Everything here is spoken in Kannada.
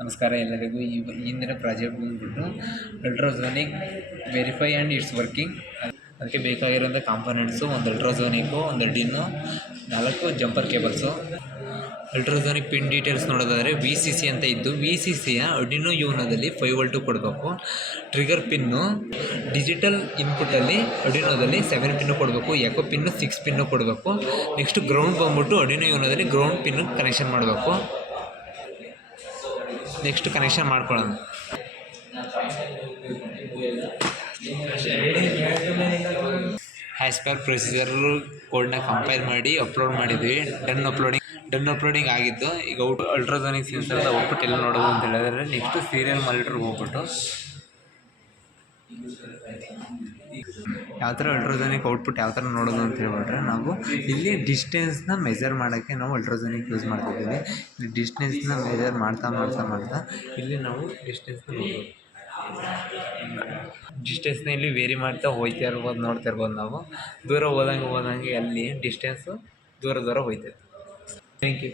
ನಮಸ್ಕಾರ ಎಲ್ಲರಿಗೂ. ಇಂದಿನ ಪ್ರಾಜೆಕ್ಟ್ ಬಂದ್ಬಿಟ್ಟು ultrasonic verify and it's working. ಅದಕ್ಕೆ ಬೇಕಾಗಿರೋಂಥ ಕಾಂಪೊನೆಂಟ್ಸು ಒಂದು ಅಲ್ಟ್ರಾಸೋನಿಕ್ಕು, ಒಂದು ಅರ್ಡಿನೋ, 4 jumper cables. Ultrasonic pin details ನೋಡೋದಾದರೆ VCC ಅಂತ ಇದ್ದು, VCCಯ ಅರ್ಡಿನೋ ಯೂನೋದಲ್ಲಿ 5 ವೋಲ್ಟು ಕೊಡಬೇಕು. ಟ್ರಿಗರ್ ಪಿನ್ನು ಡಿಜಿಟಲ್ ಇನ್ಪುಟ್ಟಲ್ಲಿ ಅರ್ಡಿನೋದಲ್ಲಿ 7 ಪಿನ್ನು ಕೊಡಬೇಕು. ಎಕೋ ಪಿನ್ನು 6 ಪಿನ್ನು ಕೊಡಬೇಕು. ನೆಕ್ಸ್ಟ್ ಗ್ರೌಂಡ್ ಬಂದ್ಬಿಟ್ಟು ಅರ್ಡಿನೋ ಯೂನೋದಲ್ಲಿ ಗ್ರೌಂಡ್ ಪಿನ್ನು ಕನೆಕ್ಷನ್ ಮಾಡಬೇಕು. ನೆಕ್ಸ್ಟ್ ಕನೆಕ್ಷನ್ ಮಾಡ್ಕೊಳ್ಳೋಣ. ಆ್ಯಸ್ ಪರ್ ಪ್ರೊಸೀಜರು ಕೋಡ್ನ ಕಂಪೈಲ್ ಮಾಡಿ ಅಪ್ಲೋಡ್ ಮಾಡಿದ್ವಿ. ಡನ್ ಅಪ್ಲೋಡಿಂಗ್ ಆಗಿದ್ದು. ಈಗ ಅಲ್ಟ್ರಾಸೋನಿಕ್ ಸೆನ್ಸರ್ದ ಔಟ್ಪುಟ್ ಎಲ್ಲ ನೋಡೋದು ಅಂತ ಹೇಳಿದ್ರೆ, ನೆಕ್ಸ್ಟ್ ಸೀರಿಯಲ್ ಮಾನಿಟರ್ಗೆ ಹೋಗ್ಬಿಟ್ಟು ಯಾವ ಥರ ಅಲ್ಟ್ರಾಸೋನಿಕ್ ಔಟ್ಪುಟ್ ಯಾವ ಥರ ನೋಡೋದು ಅಂತ ಹೇಳ್ಬಿಟ್ರೆ, ನಾವು ಇಲ್ಲಿ ಡಿಸ್ಟೆನ್ಸ್ನ ಮೆಜರ್ ಮಾಡೋಕ್ಕೆ ನಾವು ಅಲ್ಟ್ರಾಸೋನಿಕ್ ಯೂಸ್ ಮಾಡ್ತಿದ್ದೀವಿ. ಇಲ್ಲಿ ಡಿಸ್ಟೆನ್ಸ್ನ ಮೆಜರ್ ಮಾಡ್ತಾ ಇಲ್ಲಿ ನಾವು ಡಿಸ್ಟೆನ್ಸ್ನ ನೋಡ್ಬೋದು. ಡಿಸ್ಟೆನ್ಸ್ನ ಇಲ್ಲಿ ವೇರಿ ಮಾಡ್ತಾ ನೋಡ್ತಾ ಇರ್ಬೋದು. ನಾವು ದೂರ ಹೋದಂಗೆ ಅಲ್ಲಿ ಡಿಸ್ಟೆನ್ಸು ದೂರ ಹೋಯ್ತೈತೆ. Thank you.